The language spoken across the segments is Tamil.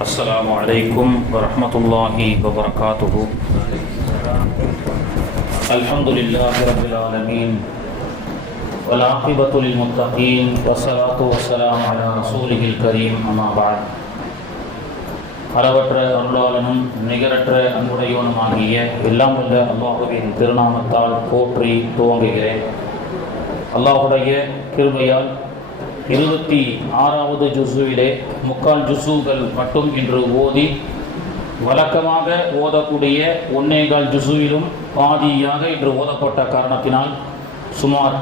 السلام عليكم ورحمة الله وبركاته الحمد لله رب العالمين والعاقبة للمتقين والصلاة والسلام على رسوله الكريم أما بعد அளவற்ற அருளாளனும் நிகரற்ற அன்புடையவனுமாகிய எல்லாம் வல்ல அல்லாஹுவின் திருநாமத்தால் போற்றி துவங்குகிறேன் அல்லாஹுடைய கிருபையால் இருபத்தி ஆறாவது ஜுசுவிலே முக்கால் ஜுசுகள் மட்டும் இன்று ஓதி வழக்கமாக ஓதக்கூடிய ஒன்னேகால் ஜுசுவிலும் பாதியாக இன்று ஓதப்பட்ட காரணத்தினால் சுமார்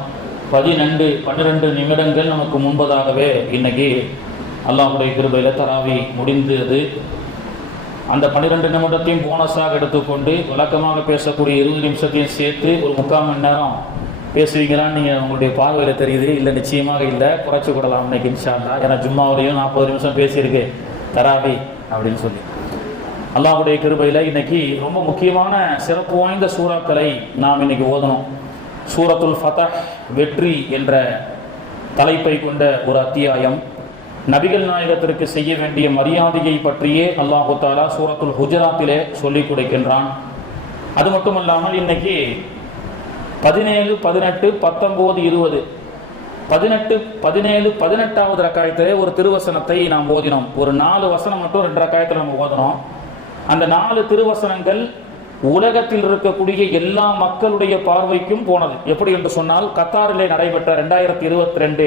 பதினெண்டு பன்னிரெண்டு நிமிடங்கள் நமக்கு முன்பதாகவே இன்னைக்கு அல்லாஹுடைய கிருபையில் தராவி முடிந்தது. அந்த பன்னிரெண்டு நிமிடத்தையும் போனஸாக எடுத்துக்கொண்டு வழக்கமாக பேசக்கூடிய இருபது நிமிஷத்தையும் சேர்த்து ஒரு முக்கால் மணி நேரம் பேசுவீங்களான்னு நீங்கள் உங்களுடைய பார்வையில் தெரியுது? இல்லை நிச்சயமாக இல்லை. குறைச்சி கொள்ளலாம் இன்னைக்கு இன்ஷால்லா ஏன்னா ஜும்மாவிலையும் நாற்பது நிமிஷம் பேசியிருக்கு. தராபி அப்படின்னு சொல்லி. அல்லாஹுடைய கிருபையில் இன்னைக்கு ரொம்ப முக்கியமான சிறப்பு வாய்ந்த சூறாக்களை நாம் இன்னைக்கு ஓதணும். சூரத்துல் ஃபதஹ் வெற்றி என்ற தலைப்பை கொண்ட ஒரு அத்தியாயம். நபிகள் நாயகத்திற்கு செய்ய வேண்டிய மரியாதையை பற்றியே அல்லாஹு தாலா சூரத்துல் ஹுஜராத்திலே சொல்லிக் கொடுக்கின்றான். அது மட்டுமல்லாமல் இன்னைக்கு பதினேழு பதினெட்டு பத்தொம்போது இருபது. பதினெட்டு பதினேழு பதினெட்டாவது ரக்காயத்திலே ஒரு திருவசனத்தை நாம் ஓதினோம். ஒரு நாலு வசனம் மட்டும் ரெண்டு ரக்காயத்தில் நம்ம ஓதினோம் அந்த நாலு திருவசனங்கள் உலகத்தில் இருக்கக்கூடிய எல்லா மக்களுடைய பார்வைக்கும் போனது. எப்படி என்று சொன்னால் கத்தாரிலே நடைபெற்ற ரெண்டாயிரத்தி இருபத்தி ரெண்டு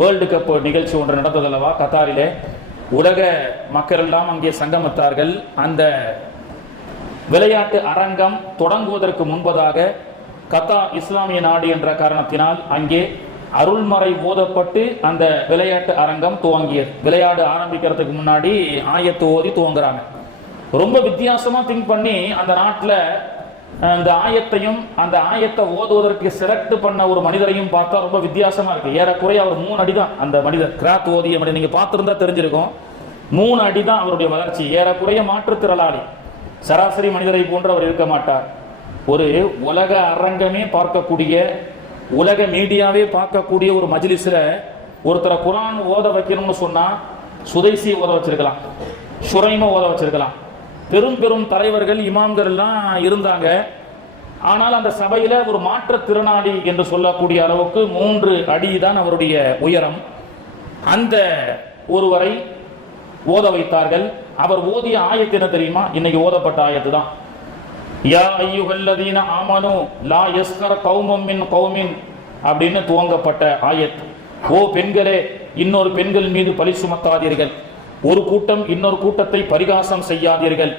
வேர்ல்டு கப் நிகழ்ச்சி ஒன்று நடந்ததல்லவா? கத்தாரிலே உலக மக்கள் எல்லாம் அங்கே சங்கமித்தார்கள். அந்த விளையாட்டு அரங்கம் தொடங்குவதற்கு முன்பதாக கதா இஸ்லாமிய நாடு என்ற காரணத்தினால் அங்கே அருள்மறை ஓதப்பட்டு அந்த விளையாட்டு அரங்கம் துவங்கியது. விளையாடு ஆரம்பிக்கிறதுக்கு முன்னாடி ஆயத்து ஓதி துவங்குறாங்க. ரொம்ப வித்தியாசமா திங்க் பண்ணி அந்த நாட்டில் அந்த ஆயத்தையும் அந்த ஆயத்தை ஓதுவதற்கு செலக்ட் பண்ண ஒரு மனிதரையும் பார்த்தா ரொம்ப வித்தியாசமா இருக்கு. ஏறக்குறைய அவர் மூணு அடி தான் அந்த மனிதர். கிராத் ஓதிய மனிதர் நீங்க பார்த்துருந்தா தெரிஞ்சிருக்கும். மூணு அடி தான் அவருடைய வளர்ச்சி. ஏறக்குறைய மாற்றுத்திறனாளி. சராசரி மனிதரை போன்று அவர் இருக்க மாட்டார். ஒரு உலக அரங்கமே பார்க்கக்கூடிய உலக மீடியாவே பார்க்கக்கூடிய ஒரு மஜ்லிஸில் ஒருத்தரை குரான் ஓத வைக்கணும்னு சொன்னா சுதைசி ஓத வச்சிருக்கலாம் சுரைமை ஓத வச்சிருக்கலாம். பெரும் பெரும் தலைவர்கள் இமாம்கள்லாம் இருந்தாங்க. ஆனால் அந்த சபையில ஒரு மாற்றுத்திறனாளி என்று சொல்லக்கூடிய அளவுக்கு மூன்று அடி தான் அவருடைய உயரம். அந்த ஒருவரை ஓத வைத்தார்கள். அவர் ஓதிய ஆயத்து என்ன தெரியுமா? இன்னைக்கு ஓதப்பட்ட ஆயத்து தான் யா ஐயுகல்லதீன ஆமனு லா யஸ்கர கௌமம் மின் கௌமின் அப்படின்னு துவங்கப்பட்ட ஆயத். ஓ பெண்களே இன்னொரு பெண்கள் மீது பழி சுமத்தாதீர்கள். ஒரு கூட்டம் இன்னொரு கூட்டத்தை பரிகாசம் செய்யாதீர்கள்.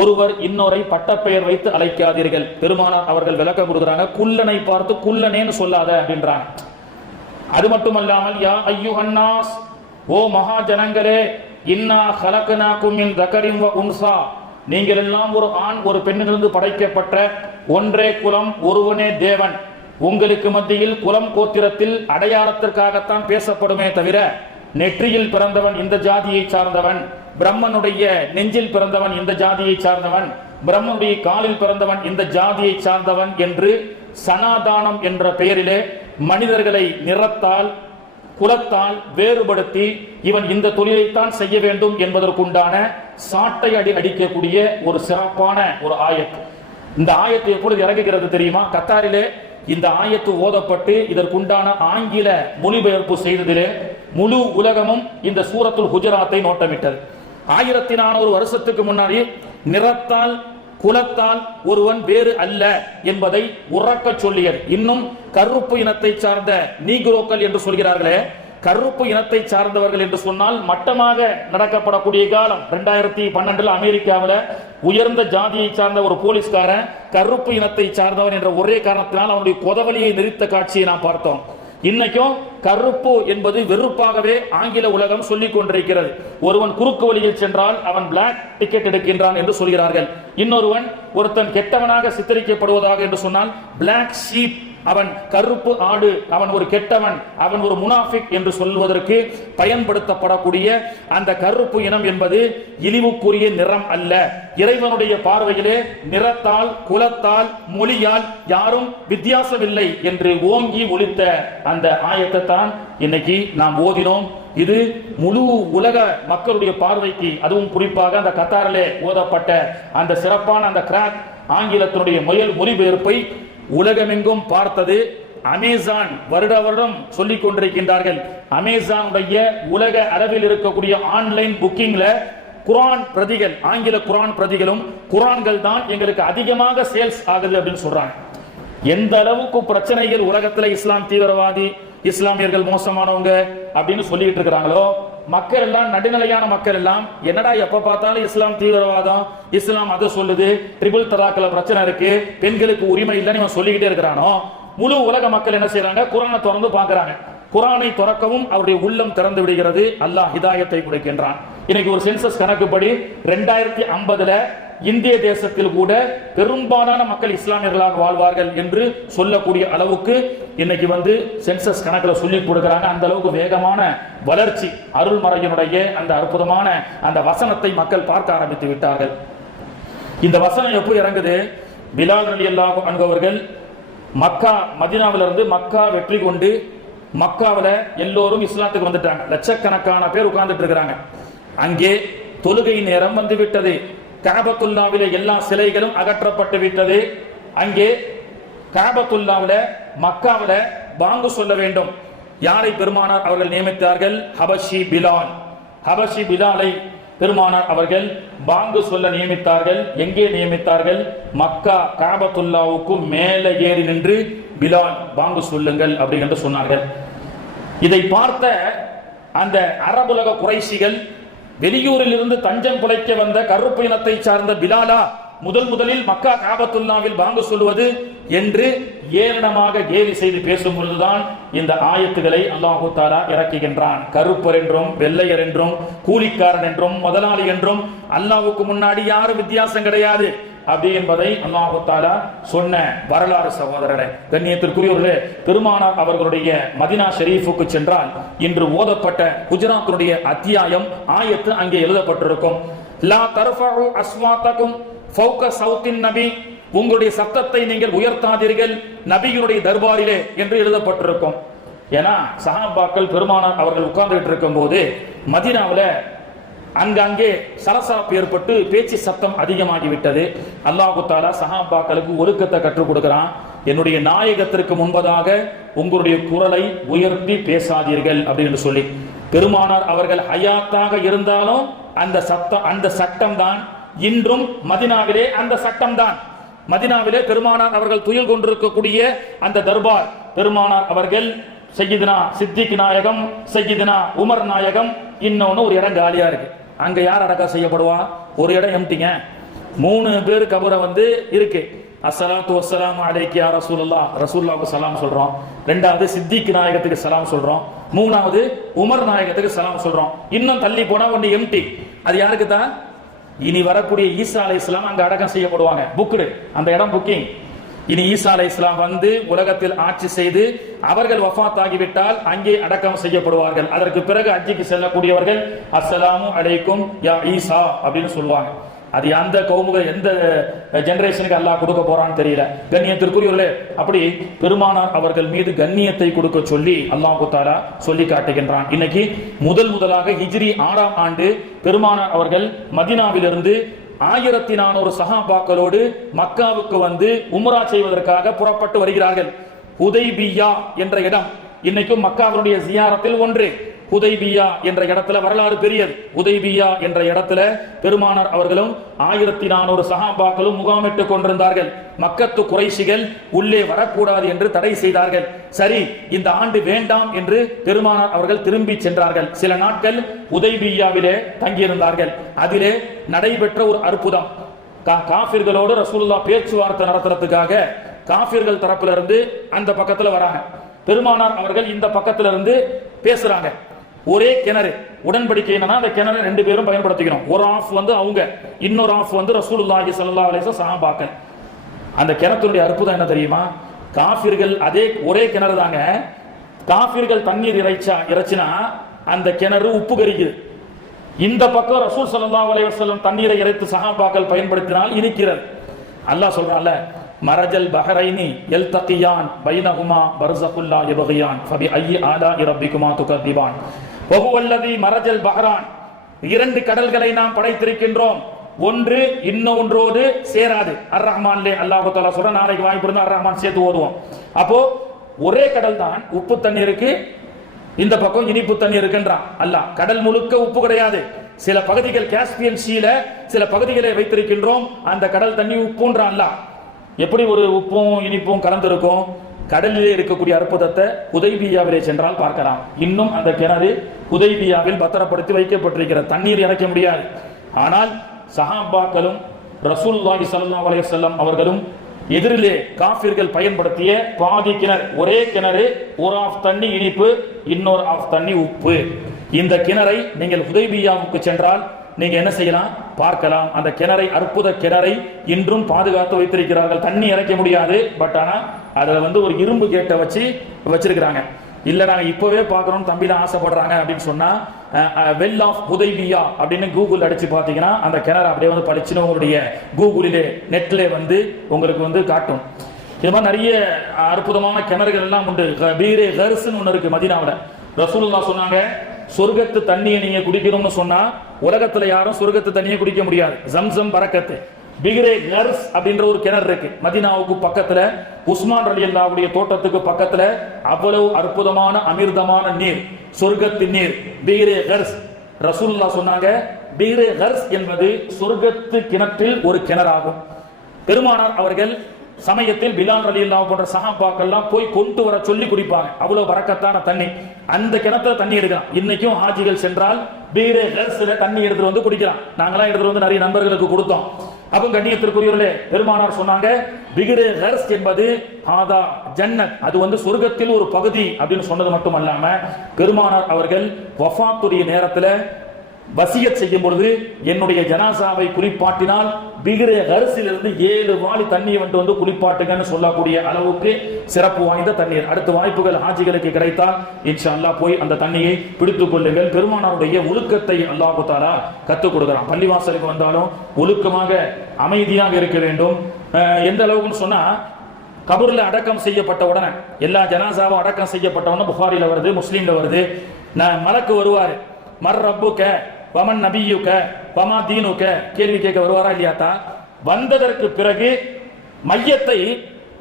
ஒருவர் இன்னொரை பட்டப்பெயர் வைத்து அழைக்காதீர்கள். பெருமானார் அவர்கள் விளக்கம் கொடுக்குறாங்க குள்ளனை பார்த்து குள்ளனேன்னு சொல்லாத அப்படின்றாங்க. அது மட்டுமல்லாமல் யா ஐயுஹன்னாஸ் ஓ மகா ஜனங்களே இன்னா ஹலக்கனாக்கும் மின் தகரிம் வ உன்சா நீங்கள் எல்லாம் ஒரு ஆண் ஒரு பெண்ணிலிருந்து படைக்கப்பட்ட ஒன்றே குலம் ஒருவனே தேவன். உங்களுக்கு மத்தியில் குலம் கோத்திரத்தில் அடையாளத்திற்காகத்தான் பேசப்படுமே தவிர நெற்றியில் பிறந்தவன் இந்த ஜாதியை சார்ந்தவன் பிரம்மனுடைய நெஞ்சில் பிறந்தவன் இந்த ஜாதியை சார்ந்தவன் பிரம்மனுடைய காலில் பிறந்தவன் இந்த ஜாதியை சார்ந்தவன் என்று சனாதானம் என்ற பெயரிலே மனிதர்களை நிறத்தால் குலத்தால் வேறுபடுத்தி இவன் இந்த தொழிலைத்தான் செய்ய வேண்டும் என்பதற்குண்டான சாட்டை அடி அடிக்கக்கூடிய ஒரு சிறப்பான ஒரு ஆயத்து. இந்த ஆயத்து எப்பொழுது இறங்குகிறது தெரியுமா? கத்தாரிலே இந்த ஆயத்து ஓதப்பட்டு இதற்குண்டான ஆங்கில மொழிபெயர்ப்பு செய்ததிலே முழு உலகமும் இந்த சூரத்துல் குஜராத்தை நோட்டமிட்டது. ஆயிரத்தி நானூறு வருஷத்துக்கு முன்னாடி நிறத்தால் குலத்தால் ஒருவன் வேறு அல்ல என்பதை உறக்க சொல்லியது. இன்னும் கருப்பு இனத்தை சார்ந்த நீக்ரோக்கள் என்று சொல்கிறார்களே கருப்பு இனத்தை சார்ந்தவர்கள் என்று சொன்னால் மட்டமாக நடக்கப்படக்கூடிய காலம் ரெண்டாயிரத்தி பன்னெண்டுல அமெரிக்காவில் உயர்ந்த ஜாதியை சார்ந்த ஒரு போலீஸ்காரன் கருப்பு இனத்தை சார்ந்தவன் என்ற ஒரே காரணத்தினால் அவனுடைய கொதவலியை நிறுத்த காட்சியை நாம் பார்த்தோம். இன்னைக்கும் கருப்பு என்பது வெறுப்பாகவே ஆங்கில உலகம் சொல்லிக் கொண்டிருக்கிறது. ஒருவன் குறுக்கு வழியில் சென்றால் அவன் பிளாக் டிக்கெட் எடுக்கின்றான் என்று சொல்கிறார்கள். இன்னொருவன் ஒருத்தன் கெட்டவனாக சித்தரிக்கப்படுவதாக என்று சொன்னால் பிளாக் ஷீப் அவன் கருப்பு ஆடு அவன் ஒரு கெட்டவன் அவன் ஒரு முனாஃபிக் என்று சொல்வதற்கு பயன்படுத்தப்படக்கூடிய அந்த கருப்பு இனம் என்பது இழிவுக்குரிய நிறம் அல்ல. இறைவனுடைய பார்வையிலே நிறத்தால் குலத்தால் மொழியால் யாரும் வித்தியாசமில்லை என்று ஓங்கி ஒழித்த அந்த ஆயத்தை தான் இன்னைக்கு நாம் ஓதினோம். இது முழு உலக மக்களுடைய பார்வைக்கு அதுவும் குறிப்பாக அந்த கத்தாரிலே ஓதப்பட்ட அந்த சிறப்பான அந்த கிராக் ஆங்கிலத்தினுடைய முயல் மொழிபெயர்ப்பை உலகமெங்கும் பார்த்தது அமேசான் வருட வருடம் சொல்லிக் கொண்டிருக்கின்றார்கள். அமேசானுடைய உலக அளவில் இருக்கக்கூடிய ஆன்லைன் புக்கிங்ல குரான் பிரதிகள் ஆங்கில குரான் பிரதிகளும் குரான்கள் தான் எங்களுக்கு அதிகமாக சேல்ஸ் ஆகுது அப்படின்னு சொல்றாங்க. எந்த அளவுக்கு பிரச்சனைகள் உலகத்துல இஸ்லாம் தீவிரவாதி இஸ்லாமியர்கள் மோசமானவங்க அப்படின்னு சொல்லிட்டு இருக்கிறாங்களோ மக்கள் எல்லாம் நடுநிலையான மக்கள் எல்லாம். என்னடா எப்ப பார்த்தாலும் இஸ்லாம் தீவிரவாதம் இஸ்லாம் அதை சொல்லுது ட்ரிபிள் தலாக்கில் பிரச்சனை இருக்கு பெண்களுக்கு உரிமை இல்லைன்னு இவன் சொல்லிக்கிட்டே இருக்கிறானோ? முழு உலக மக்கள் என்ன செய்யறாங்க? குரானை திறந்து பாக்குறாங்க குரானை திறக்கவும் அவருடைய உள்ளம் திறந்து விடுகிறது. அல்லாஹ் ஹிதாயத்தை கொடுக்கின்றான். இன்னைக்கு ஒரு சென்சஸ் கணக்குப்படி ரெண்டாயிரத்தி ஐம்பதுல இந்திய தேசத்தில் கூட பெரும்பாலான மக்கள் இஸ்லாமியர்களாக வாழ்வார்கள் என்று சொல்லக்கூடிய அளவுக்கு இன்னைக்கு வந்து சென்சஸ் கணக்கில் சொல்லி கொடுக்குறாங்க. அந்த அளவுக்கு வேகமான வளர்ச்சி அருள்மறையினுடைய அந்த அற்புதமான அந்த வசனத்தை மக்கள் பார்க்க ஆரம்பித்து விட்டார்கள். இந்த வசனம் எப்போ இறங்குது? பிலால் அலி அல்லாஹ் அன்பவர்கள் மக்கா மதினாவிலிருந்து மக்கா வெற்றி கொண்டு மக்காவில் எல்லோரும் இஸ்லாத்துக்கு வந்துட்டாங்க. லட்சக்கணக்கான பேர் உட்கார்ந்துட்டு இருக்கிறாங்க. அங்கே தொழுகை நேரம் வந்து விட்டது. காபத்துல்லாவில எல்லா சிலைகளும் அகற்றப்பட்டு விட்டது. அங்கே காபத்துல்லாவில மக்காவில பாங்கு சொல்ல வேண்டும். யாரை பெருமானார் அவர்கள் நியமித்தார்கள்? ஹபஷி பிலால். ஹபஷி பிலாலை பெருமானார் அவர்கள் பாங்கு சொல்ல நியமித்தார்கள். எங்கே நியமித்தார்கள்? மக்கா காபத்துல்லாவுக்கு மேலே ஏறி நின்று பிலால் பாங்கு சொல்லுங்கள் அப்படி என்று சொன்னார்கள். இதை பார்த்த அந்த அரபுலக குறைசிகள் வெளியூரில் இருந்து தஞ்சம் புழைக்க வந்த கருப்பு இனத்தை சார்ந்த பிலாலா முதல் முதலில் மக்கா காபத்துல்லாவில் பாங்கு சொல்வது என்று ஏளனமாக கேலி செய்து பேசும் பொழுதுதான் இந்த ஆயத்துகளை அல்லாஹு தாரா இறக்குகின்றான். கருப்பர் என்றும் வெள்ளையர் என்றும் கூலிக்காரன் என்றும் முதலாளி என்றும் அல்லாவுக்கு முன்னாடி யாரும் வித்தியாசம் கிடையாது. அப்படி என்பதை அல்லாஹாலா சொன்ன வரலாறு சகோதரரே கண்ணியத்திற்குரியவர்களே பெருமானார் அவர்களுடைய மதினா ஷெரீஃபுக்கு சென்றால் இன்று ஓதப்பட்ட குஜராத்தினுடைய அத்தியாயம் ஆயத்து அங்கே எழுதப்பட்டிருக்கும். லா தர்ஃபஉ அஸ்மாத்தகும் ஃபௌக சவுத்தின் நபி உங்களுடைய சத்தத்தை நீங்கள் உயர்த்தாதீர்கள் நபியினுடைய தர்பாரிலே என்று எழுதப்பட்டிருக்கும். ஏன்னா சஹாபாக்கள் பெருமானார் அவர்கள் உட்கார்ந்துட்டு இருக்கும் போது மதினாவில் அங்கங்கே சலசலப்பு ஏற்பட்டு பேச்சு சத்தம் அதிகமாகிவிட்டது. அல்லாஹு தாலா சஹாபாக்களுக்கு ஒழுக்கத்தை கற்றுக் கொடுக்கிறான். என்னுடைய நாயகத்திற்கு முன்பதாக உங்களுடைய குரலை உயர்த்தி பேசாதீர்கள் அப்படின்னு சொல்லி. பெருமானார் அவர்கள் ஹயாத்தாக இருந்தாலும் அந்த சத்தம் அந்த சட்டம் தான் இன்றும் மதினாவிலே அந்த சட்டம் தான் மதினாவிலே பெருமானார் அவர்கள் துயில் கொண்டிருக்கக்கூடிய அந்த தர்பார். பெருமானார் அவர்கள் சையீதுனா சித்திக் நாயகம் சையீதுனா உமர் நாயகம் இன்னொன்னு ஒரு இடம் காலியா இருக்கு. அங்க யார் அடக்கம் செய்யப்படுவா? ஒரு இடம் எம்டிங்க மூணு பேர் கபரை வந்து இருக்கு. அஸ்ஸலாத்து வஸ்ஸலாமு அலைக்கி யா ரசூலுல்லாஹ். ரசூலுல்லாஹ்வுக்கு சலாம் சொல்றோம். ரெண்டாவது சித்திக் நாயகத்துக்கு சலாம் சொல்றோம். மூணாவது உமர் நாயகத்துக்கு சலாம் சொல்றோம். இன்னும் தள்ளி போனா ஒன்று எம்டி அது யாருக்கு தான்? இனி வரக்கூடிய ஈசா அலை இஸ்லாம் அங்க அடக்கம் செய்யப்படுவாங்க. புக்குடு. அந்த இடம் புக்கிங் இனி ஈசா அலை இஸ்லாம் வந்து உலகத்தில் ஆட்சி செய்து அவர்கள் வஃபாத் ஆகிவிட்டால் அங்கே அடக்கம் செய்யப்படுவார்கள். அதற்கு பிறகு அஜிக்கு செல்லக்கூடியவர்கள் அஸ்ஸலாமு அலைக்கும் யா ஈசா அப்படின்னு சொல்லுவாங்க. அது அந்த கவுமுக எந்த ஜெனரேஷனுக்கு அல்லாஹ் கொடுக்க போறான்னு தெரியல. கண்ணியத்திற்குரியவர்களே அப்படி பெருமானார் அவர்கள் மீது கண்ணியத்தை கொடுக்க சொல்லி அல்லாஹு தாலா சொல்லி காட்டுகின்றான். இன்னைக்கு முதல் முதலாக ஹிஜ்ரி ஆறாம் ஆண்டு பெருமானார் அவர்கள் மதினாவிலிருந்து ஆயிரத்தி நானூறு சஹாபாக்களோடு மக்காவுக்கு வந்து உம்ரா செய்வதற்காக புறப்பட்டு வருகிறார்கள். ஹுதைபியா என்ற இடம் இன்னைக்கும் மக்காவினுடைய ஜியாரத்தில் ஒன்று. ஹுதைபியா என்ற இடத்துல வரலாறு பெரியது. ஹுதைபியா என்ற இடத்துல பெருமானார் அவர்களும் ஆயிரத்தி நானூறு சகாபாக்களும் முகாமிட்டு கொண்டிருந்தார்கள். மக்கத்து குறைசிகள் உள்ளே வரக்கூடாது என்று தடை செய்தார்கள். சரி இந்த ஆண்டு வேண்டாம் என்று பெருமானார் அவர்கள் திரும்பி சென்றார்கள். சில நாட்கள் உதைபியாவிலே தங்கியிருந்தார்கள். அதிலே நடைபெற்ற ஒரு அற்புதம். கா- காபிர்களோடு ரசூல்லா பேச்சுவார்த்தை நடத்துறதுக்காக காபிர்கள் தரப்புல இருந்து அந்த பக்கத்துல வராங்க. பெருமானார் அவர்கள் இந்த பக்கத்துல இருந்து பேசுறாங்க. ஒரே கிணறு. உடன்படிக்கை என்னன்னா அந்த கிணறு ரெண்டு பேரும் பயன்படுத்திக்கணும். ஒரு ஆஃப் வந்து அவங்க இன்னொரு ஆஃப் வந்து ரசூலுல்லாஹி சல்லா அலிச வஸல்லம் அந்த கிணத்துடைய அற்புதம் என்ன தெரியுமா? காஃபிர்கள் அதே ஒரே கிணறு தாங்க. காஃபிர்கள் தண்ணீர் இறைச்சா இறைச்சினா அந்த கிணறு உப்பு கரிக்குது. இந்த பக்கம் ரசூல் சல்லா அலைவசல்லம் தண்ணீரை இறைத்து சஹாபாக்கள் பயன்படுத்தினால் இனிக்கிறது. அல்லாஹ் சொல்றான்ல மரஜல் பஹரைனி எல் தக்கியான் பைனகுமா பர்சகுல்லா எபகியான் ஃபபி ஐயி ஆலா இரப்பிக்குமா துகதிபான் ஒவ்வொல்லதி மரஜல் பஹரான். இரண்டு கடல்களை நாம் படைத்திருக்கின்றோம். ஒன்று இன்னொன்றோடு சேராது. அர் ரஹ்மான்லே அல்லாஹு தாலா சொல்ற நாளைக்கு வாய்ப்பு இருந்தா அர் ரஹ்மான் சேர்த்து ஓதுவோம். அப்போ ஒரே கடல் தான் உப்பு தண்ணி இருக்கு. இந்த பக்கம் இனிப்பு தண்ணி இருக்குன்றான். அல்லாஹ் கடல் முழுக்க உப்பு கிடையாது. சில பகுதிகள் காஸ்பியன் சீல சில பகுதிகளை வைத்திருக்கின்றோம். அந்த கடல் தண்ணி உப்புன்றான் அல்லாஹ் எப்படி ஒரு உப்பும் இனிப்பும் கலந்திருக்கும்? கடலிலே இருக்கக்கூடிய அற்புதத்தை உதைபியாவிலே சென்றால் பார்க்கலாம். இன்னும் அந்த கிணறு உதைபியாவில் பத்திரப்படுத்தி வைக்கப்பட்டிருக்கிற தண்ணீர் இறைக்க முடியாது. ஆனால் சஹாபாக்களும் ரசூல்லாஹி சல்லா அலைஹி செல்லம் அவர்களும் எதிரிலே காஃபிர்கள் பயன்படுத்திய பாதி கிணறு ஒரே கிணறு ஒரு ஆஃப் தண்ணி இனிப்பு இன்னொரு ஆஃப் தண்ணி உப்பு. இந்த கிணறை நீங்கள் உதைபியாவுக்கு சென்றால் நீங்க என்ன செய்யலாம்? பார்க்கலாம். அந்த கிணறை அற்புத கிணறை இன்றும் பாதுகாத்து வைத்திருக்கிறார்கள். தண்ணி இறைக்க முடியாது. பட் ஆனா அதுல வந்து ஒரு இரும்பு கேட்டை வச்சு வச்சிருக்கிறாங்க. இல்ல நாங்க இப்பவே தம்பி தான் ஆசைப்படுறாங்க அப்படின்னு சொன்னா வெல் ஆஃப் உதவியா அப்படின்னு கூகுள் அடிச்சு பார்த்தீங்கன்னா அந்த கிணறு அப்படியே வந்து படிச்சுன்னு உங்களுடைய கூகுளிலே நெட்ல வந்து உங்களுக்கு வந்து காட்டும். இது மாதிரி நிறைய அற்புதமான கிணறுகள் எல்லாம் உண்டு. பீரே ஹர்ஸ்னு ஒன்று இருக்கு மதினாவில். ரசூல்லா சொன்னாங்க சொர்க்கத்து தண்ணியை நீங்க குடிக்கணும்னு சொன்னா உலகத்துல யாரும் சொர்க்கத்து தண்ணியை குடிக்க முடியாது. ஜம்சம் பறக்கத்து. பிகிரே கர்ஸ் அப்படின்ற ஒரு கிணறு இருக்கு. மதினாவுக்கு பக்கத்துல உஸ்மான் அலி அல்லாவுடைய தோட்டத்துக்கு பக்கத்துல அவ்வளவு அற்புதமான அமிர்தமான நீர் சொர்க்கத்தின் நீர். பிகிரே கர்ஸ் ரசூல்லா சொன்னாங்க பிகிரே கர்ஸ் என்பது சொர்க்கத்து கிணற்றில் ஒரு கிணறாகும். பெருமானார் அவர்கள் சமயத்தில் பிலால் ரலி அல்லா போன்ற சகாபாக்கெல்லாம் போய் கொண்டு வர சொல்லி குடிப்பாங்க. அவ்வளவு பறக்கத்தான தண்ணி. அந்த கிணத்துல தண்ணி எடுக்கலாம். இன்னைக்கும் ஹாஜிகள் சென்றால் பீரு ஹெர்ஸ்ல தண்ணி எடுத்துட்டு வந்து குடிக்கலாம். நாங்களாம் எடுத்துட்டு வந்து நிறைய நண்பர்களுக்கு கொடுத்தோம். அப்போ கண்ணியத்திற்குரியவர்களே பெருமானார் சொன்னாங்க பிகிடு ஹர்ஸ் என்பது ஆதா ஜன்னத். அது வந்து சொர்க்கத்தில் ஒரு பகுதி அப்படின்னு சொன்னது மட்டுமல்லாம பெருமானார் அவர்கள் வஃபாத்துடைய நேரத்தில் வசியத் செய்யும் பொழுது என்னுடைய ஜனாசாவை குளிப்பாட்டினால் பிகிரே இருந்து ஏழு வாளி தண்ணியை வந்து வந்து குளிப்பாட்டுங்கன்னு சொல்லக்கூடிய அளவுக்கு சிறப்பு வாய்ந்த தண்ணீர். அடுத்த வாய்ப்புகள் ஹாஜிகளுக்கு கிடைத்தால் இன்ஷா அல்லாஹ் போய் அந்த தண்ணியை பிடித்துக் கொள்ளுங்கள். பெருமானாருடைய ஒழுக்கத்தை அல்லாஹு தாலா கத்துக் கொடுக்கிறான். பள்ளிவாசலுக்கு வந்தாலும் ஒழுக்கமாக அமைதியாக இருக்க வேண்டும். எந்த அளவுக்குன்னு சொன்னா கபூர்ல அடக்கம் செய்யப்பட்ட உடனே எல்லா ஜனாசாவும் அடக்கம் செய்யப்பட்ட உடனே புகாரில வருது முஸ்லீம்ல வருது. நான் மலக்கு வருவாரு. மர் ரப்புக்க வமன் நபியுக்க வமா தீனுக்க கேள்வி கேட்க வருவாரா இல்லையாத்தா? வந்ததற்கு பிறகு மையத்தை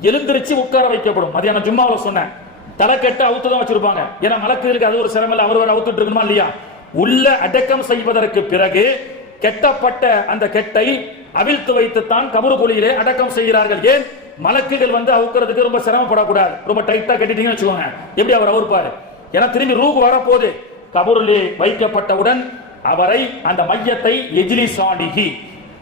எழுந்திருச்சு உட்கார வைக்கப்படும். மதியானம் ஜும்மாவில் சொன்னேன். தலை கெட்ட அவுத்து தான் வச்சிருப்பாங்க. ஏன்னா மலக்குகளுக்கு அது ஒரு சிரமம் இல்லை. அவர் அவுத்துட்டு இருக்கணுமா இல்லையா? உள்ள அடக்கம் செய்வதற்கு பிறகு கெட்டப்பட்ட அந்த கெட்டை அவிழ்த்து வைத்துத்தான் கபரு குழியிலே அடக்கம் செய்கிறார்கள். ஏன்? மலக்குகள் வந்து அவுக்கிறதுக்கு ரொம்ப சிரமப்படக்கூடாது. ரொம்ப டைட்டா கட்டிட்டீங்கன்னு வச்சுக்கோங்க. எப்படி அவர் அவுப்பாரு? ஏன்னா திரும்பி ரூகு வரப்போகுது. கபூரிலே வைக்கப்பட்டவுடன் அவரை அந்த மையத்தை எஜிலி சாடிகி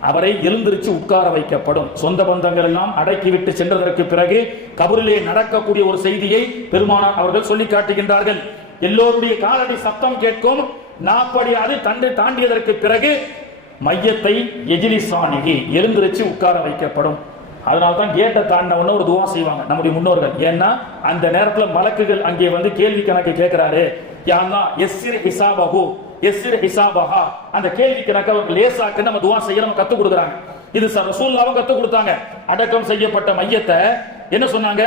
அவரை எழுந்திருச்சு உட்கார வைக்கப்படும். சொந்த பந்தங்கள் எல்லாம் அடக்கிவிட்டு சென்றதற்கு பிறகு கபரிலே நடக்கக்கூடிய ஒரு செய்தியை பெருமானார் அவர்கள் சொல்லி காட்டுகின்றார்கள். எல்லோருடைய காலடி சத்தம் கேட்கும். நாப்படி அது தண்டு தாண்டியதற்கு பிறகு மையத்தை எஜிலி சாணிகி எழுந்திருச்சு உட்கார வைக்கப்படும். அதனால தான் கேட்டை தாண்டினவன ஒரு துவா செய்வாங்க நம்முடைய முன்னோர்கள். ஏன்னா அந்த நேரத்துல மலக்குகள் அங்கே வந்து கேள்வி கணக்கு கேட்கிறாரு. யாருன்னா எஸ்ஸிர் ஹிசாபஹு எஸ்ஸிர் ஹிசாபஹா. அந்த கேள்வி கணக்கு அவருக்கு லேசாக்கு நம்ம துவா செய்ய நம்ம கத்து கொடுக்குறாங்க. இது ச- ரசூலுல்லாவும் கத்து கொடுத்தாங்க. அடக்கம் செய்யப்பட்ட மையத்தை என்ன சொன்னாங்க?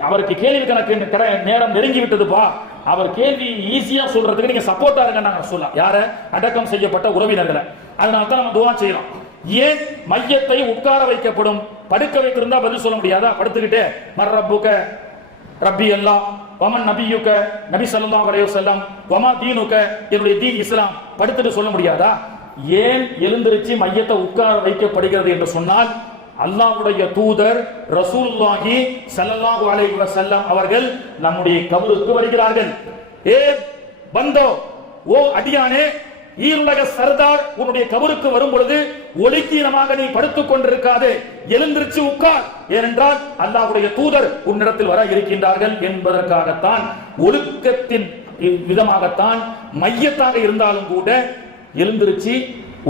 அவருக்கு கேள்வி கணக்கு கிட- நேரம் நெருங்கி விட்டதுப்பா அவர் கேள்வி ஈஸியா சொல்றதுக்கு நீங்க சப்போர்ட்டா இருங்க சொல்லலாம் யார? அடக்கம் செய்யப்பட்ட உறவினர்களை. அதனால தான் நம்ம துவா செய்யறோம். ஏன் மையத்தை உட்கார வைக்கப்படும்? படுக்க வைத்திருந்தா பதில் சொல்ல முடியாதா? படுத்துக்கிட்டே. மர் ரப்புக்க ரப்பி எல்லாம் வமன் நபியுக்க நபி ஸல்லல்லாஹு அலைஹி செல்லம் வமா தீனுக்க என்னுடைய தீன் இஸ்லாம் படுத்துட்டு சொல்ல முடியாதா? ஏன் எழுந்திருச்சு மையத்தை உட்கார வைக்கப்படுகிறது என்று சொன்னால் அல்லாஹ்வுடைய தூதர் ரசூல்லாஹி சல்லல்லாஹு அலைஹி வஸல்லம் அவர்கள் நம்முடைய கபருக்கு வருகிறார்கள். ஏ பந்தோ ஓ அடியானே ஈருலக சர்தார் உன்னுடைய கபருக்கு வரும் பொழுது ஒலிக்கீனமாக நீ படுத்துக் கொண்டிருக்காதே. எழுந்திருச்சு உட்கார். ஏனென்றால் அல்லாஹுடைய தூதர் உன்னிடத்தில் வர இருக்கின்றார்கள் என்பதற்காகத்தான் ஒழுக்கத்தின் விதமாகத்தான் மையத்தாக இருந்தாலும் கூட எழுந்திருச்சு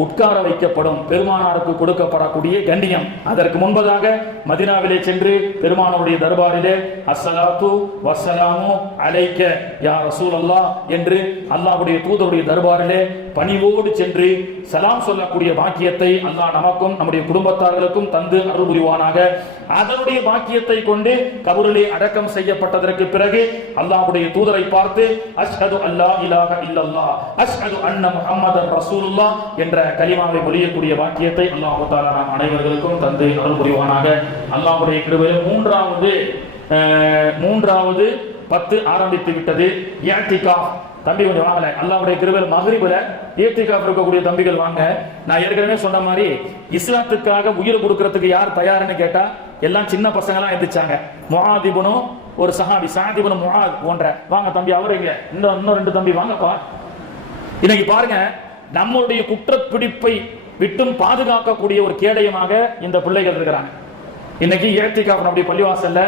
உட்கார வைக்கப்படும் பெருமானாருக்கு கொடுக்கப்படக்கூடிய கண்ணியம். அதற்கு முன்பதாக மதினாவிலே சென்று பெருமானாருடைய தர்பாரிலே அஸ்ஸலாத்து அழைக்க அலைக்க யா அல்லா என்று அல்லாவுடைய தூதருடைய தர்பாரிலே பணிவோடு சென்று சலாம் சொல்லக்கூடிய பாக்கியத்தை அல்லாஹ் நமக்கும் நம்முடைய குடும்பத்தார்களுக்கும் தந்து அருள் புரிவானாக அதனுடைய பாக்கியத்தை கொண்டு கபரிலே அடக்கம் செய்யப்பட்டதற்கு பிறகு அல்லாஹ்வுடைய தூதரை பார்த்து அஷ்ஹது அல்லா இலாஹ இல்லல்லாஹ் அஷ்ஹது அன்ன முஹம்மதர் ரசூலுல்லாஹ் என்ற கலிமாவை மொழியக்கூடிய பாக்கியத்தை அல்லாஹ் தாலா நாம் அனைவர்களுக்கும் தந்து அருள் புரிவானாக. அல்லாஹ்வுடைய கிருபையில் மூன்றாவது அஹ், மூன்றாவது பத்து ஆரம்பித்து விட்டது. ஏத்திகா தம்பி கொஞ்சம் வாங்கல. அல்லாவுடைய கிருபையில் மகரிபுல ஏத்திகாப் இருக்கக்கூடிய தம்பிகள் வாங்க. நான் ஏற்கனவே சொன்ன மாதிரி இஸ்லாத்துக்காக உயிர் கொடுக்கறதுக்கு யார் தயாருன்னு கேட்டா எல்லாம் சின்ன பசங்களாம் எல்லாம் எந்திரிச்சாங்க முஹாதிபுனும் ஒரு சஹாபி சாதிபுனும் முகாத் போன்ற. வாங்க தம்பி அவரு இங்க. இன்னும் இன்னும் ரெண்டு தம்பி வாங்கப்பா. இன்னைக்கு பாருங்க நம்மளுடைய குற்றப்பிடிப்பை விட்டும் பாதுகாக்கக்கூடிய ஒரு கேடயமாக இந்த பிள்ளைகள் இருக்கிறாங்க. இன்னைக்கு ஏத்திகாப் நம்முடைய பள்ளிவாசல்ல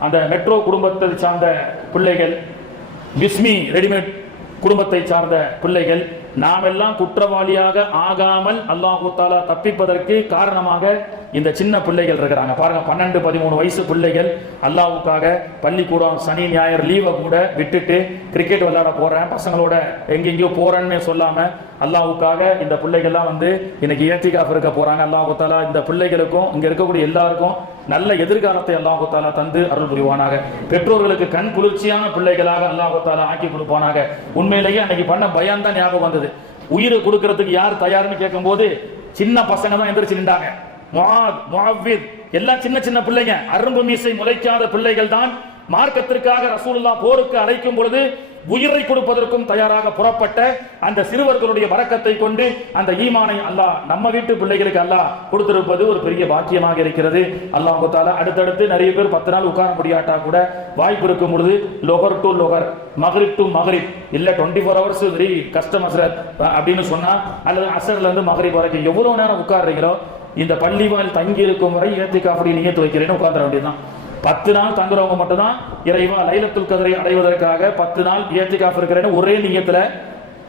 அந்த மெட்ரோ குடும்பத்தை சார்ந்த பிள்ளைகள் விஸ்மி ரெடிமேட் குடும்பத்தை சார்ந்த பிள்ளைகள் நாம் எல்லாம் குற்றவாளியாக ஆகாமல் அல்லாஹு தாலா தப்பிப்பதற்கு காரணமாக இந்த சின்ன பிள்ளைகள் இருக்கிறாங்க. பாருங்க பன்னெண்டு பதிமூணு வயசு பிள்ளைகள் அல்லாவுக்காக பள்ளிக்கூடம் சனி ஞாயிறு லீவை கூட விட்டுட்டு கிரிக்கெட் விளையாட போறேன். பசங்களோட எங்கெங்கேயோ போறேன்னு சொல்லாம அல்லாவுக்காக இந்த பிள்ளைகள்லாம் வந்து இன்னைக்கு ஏத்திகாஃப் இருக்க போறாங்க. அல்லாஹு தாலா இந்த பிள்ளைகளுக்கும் இங்க இருக்கக்கூடிய எல்லாருக்கும் நல்ல எதிர்காலத்தை அல்லாஹு தாலா தந்து அருள் புரிவானாக. பெற்றோர்களுக்கு கண் குளிர்ச்சியான பிள்ளைகளாக அல்லாஹு தாலா ஆக்கி கொடுப்பானாக. உண்மையிலேயே அன்னைக்கு பண்ண பயம் தான் ஞாபகம் வந்தது. உயிரை கொடுக்கறதுக்கு யார் தயார்னு கேட்கும்போது சின்ன பசங்க தான் எந்திரிச்சு நின்றாங்க. முஆத், முஅவ்வித், எல்லா சின்ன சின்ன பிள்ளைங்க அரும்பு மீசை முளைக்காத பிள்ளைகள் தான் மார்க்கத்திற்காக ரசூல்லா போருக்கு அழைக்கும் பொழுது உயிரை கொடுப்பதற்கும் தயாராக புறப்பட்ட அந்த சிறுவர்களுடைய வரக்கத்தை கொண்டு அந்த ஈமானை அல்லாஹ் நம்ம வீட்டு பிள்ளைகளுக்கு அல்லாஹ் கொடுத்திருப்பது ஒரு பெரிய பாக்கியமாக இருக்கிறது. அல்லாஹ் தாலா அடுத்தடுத்து நிறைய பேர் பத்து நாள் உட்கார முடியாட்டா கூட வாய்ப்பு இருக்கும் பொழுது லொகர் டு லொகர் மகரிப் டு மகரிப் இல்ல டுவெண்ட்டி ஃபோர் ஹவர்ஸ் வெரி கஷ்டம் அப்படின்னு சொன்னா அல்லது அசர்ல இருந்து மகரிப் வரைக்கும் எவ்வளவு நேரம் உட்கார்றீங்களோ இந்த பள்ளிவாயில் தங்கி இருக்கும் வரை ஏத்திக்காப்படி நியத்து வைக்கிறேன்னு உட்கார்ந்துட வேண்டியதுதான். பத்து நாள் தங்குறவங்க மட்டும்தான் இறைவா லைலத்துல் கதிரை அடைவதற்காக பத்து நாள் ஏத்திகாஃப் இருக்கிறேன்னு ஒரே நியத்துல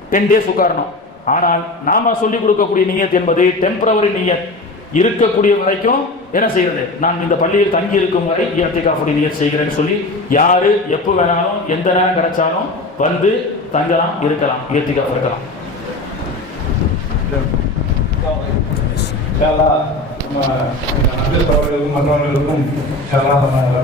டென் டேஸ் உட்காரணும். ஆனால் நாம சொல்லிக் கொடுக்கக்கூடிய நீயத் என்பது டெம்பரவரி நீயத். இருக்கக்கூடிய வரைக்கும் என்ன செய்யறது நான் இந்த பள்ளியில் தங்கி இருக்கும் வரை ஏத்திகாஃபுடைய நீயத் செய்கிறேன்னு சொல்லி யாரு எப்போ வேணாலும் எந்த நேரம் கிடைச்சாலும் வந்து தங்கலாம் இருக்கலாம் ஏத்திகாஃப் இருக்கலாம். இன்ஷால்லா நம்ம அப்துல் அவர்களுக்கும் மற்றவர்களுக்கும் இன்ஷால்லா நம்ம